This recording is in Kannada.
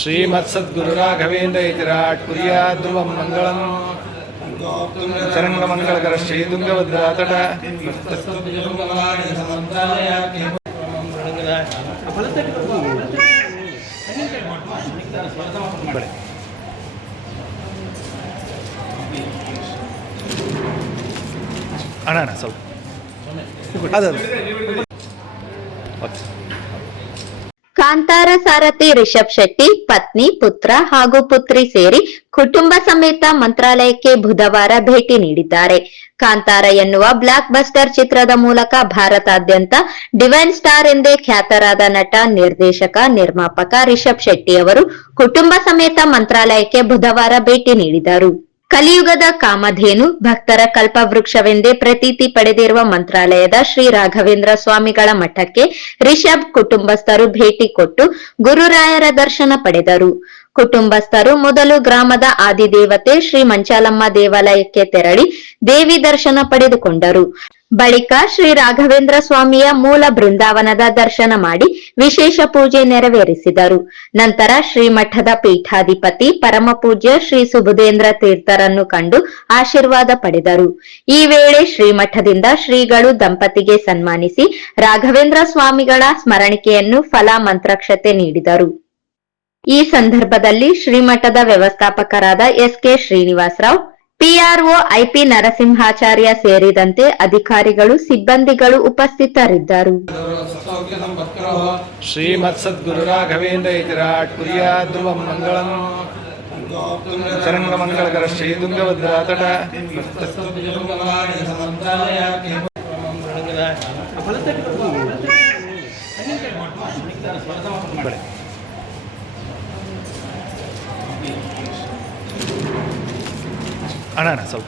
श्रीमत्सद्गुरुराघवेन्द्र इतिराट् कुर्यात् ध्रुवं मङ्गलम् चरङ्गमङ्गलकर श्रीतुङ्गभद्रातट ಅಣ್ಣ ಸ್ವಲ್ಪ ಕಾಂತಾರ ಸಾರಥಿ ರಿಷಬ್ ಶೆಟ್ಟಿ ಪತ್ನಿ ಪುತ್ರ ಹಾಗೂ ಪುತ್ರಿ ಸೇರಿ ಕುಟುಂಬ ಸಮೇತ ಮಂತ್ರಾಲಯಕ್ಕೆ ಬುಧವಾರ ಭೇಟಿ ನೀಡಿದ್ದಾರೆ. ಕಾಂತಾರ ಎನ್ನುವ ಬ್ಲಾಕ್ ಬಸ್ಟರ್ ಚಿತ್ರದ ಮೂಲಕ ಭಾರತಾದ್ಯಂತ ಡಿವೈನ್ ಸ್ಟಾರ್ ಎಂದೇ ಖ್ಯಾತರಾದ ನಟ, ನಿರ್ದೇಶಕ, ನಿರ್ಮಾಪಕ ರಿಷಬ್ ಶೆಟ್ಟಿ ಅವರು ಕುಟುಂಬ ಸಮೇತ ಮಂತ್ರಾಲಯಕ್ಕೆ ಬುಧವಾರ ಭೇಟಿ ನೀಡಿದರು. ಕಲಿಯುಗದ ಕಾಮಧೇನು, ಭಕ್ತರ ಕಲ್ಪವೃಕ್ಷವೆಂದೇ ಪ್ರತೀತಿ ಪಡೆದಿರುವ ಮಂತ್ರಾಲಯದ ಶ್ರೀ ರಾಘವೇಂದ್ರ ಸ್ವಾಮಿಗಳ ಮಠಕ್ಕೆ ರಿಷಬ್ ಕುಟುಂಬಸ್ಥರು ಭೇಟಿ ಕೊಟ್ಟು ಗುರುರಾಯರ ದರ್ಶನ ಪಡೆದರು. ಕುಟುಂಬಸ್ಥರು ಮೊದಲು ಗ್ರಾಮದ ಆದಿದೇವತೆ ಶ್ರೀ ಮಂಚಾಲಮ್ಮ ದೇವಾಲಯಕ್ಕೆ ತೆರಳಿ ದೇವಿ ದರ್ಶನ ಪಡೆದುಕೊಂಡರು. ಬಳಿಕ ಶ್ರೀ ರಾಘವೇಂದ್ರ ಸ್ವಾಮಿಯ ಮೂಲ ಬೃಂದಾವನದ ದರ್ಶನ ಮಾಡಿ ವಿಶೇಷ ಪೂಜೆ ನೆರವೇರಿಸಿದರು. ನಂತರ ಶ್ರೀಮಠದ ಪೀಠಾಧಿಪತಿ ಪರಮಪೂಜ್ಯ ಶ್ರೀ ಸುಬುಧೇಂದ್ರ ತೀರ್ಥರನ್ನು ಕಂಡು ಆಶೀರ್ವಾದ ಪಡೆದರು. ಈ ವೇಳೆ ಶ್ರೀಮಠದಿಂದ ಶ್ರೀಗಳು ದಂಪತಿಗೆ ಸನ್ಮಾನಿಸಿ ರಾಘವೇಂದ್ರ ಸ್ವಾಮಿಗಳ ಸ್ಮರಣಿಕೆಯನ್ನು ಫಲ ಮಂತ್ರಾಕ್ಷತೆ ನೀಡಿದರು. ಈ ಸಂದರ್ಭದಲ್ಲಿ ಶ್ರೀಮಠದ ವ್ಯವಸ್ಥಾಪಕರಾದ SK. Srinivasa Rao, PRO IP Narasimhacharya ಸೇರಿದಂತೆ ಅಧಿಕಾರಿಗಳು, ಸಿಬ್ಬಂದಿಗಳು ಉಪಸ್ಥಿತರಿದ್ದರು. ಶ್ರೀಮತ್ಸದ್ಗುರುರಾಘವೇಂದ್ರ ಇತಿರಾಟ್ ಕುರ್ಯಾತ್ ಧ್ರುವಂ ಮಂಗಳಂ ಚರಂಗಮಂಗಳಕರ ಶ್ರೀತುಂಗಭದ್ರಾತಟ ಅಣ್ಣ ಸ್ವಲ್ಪ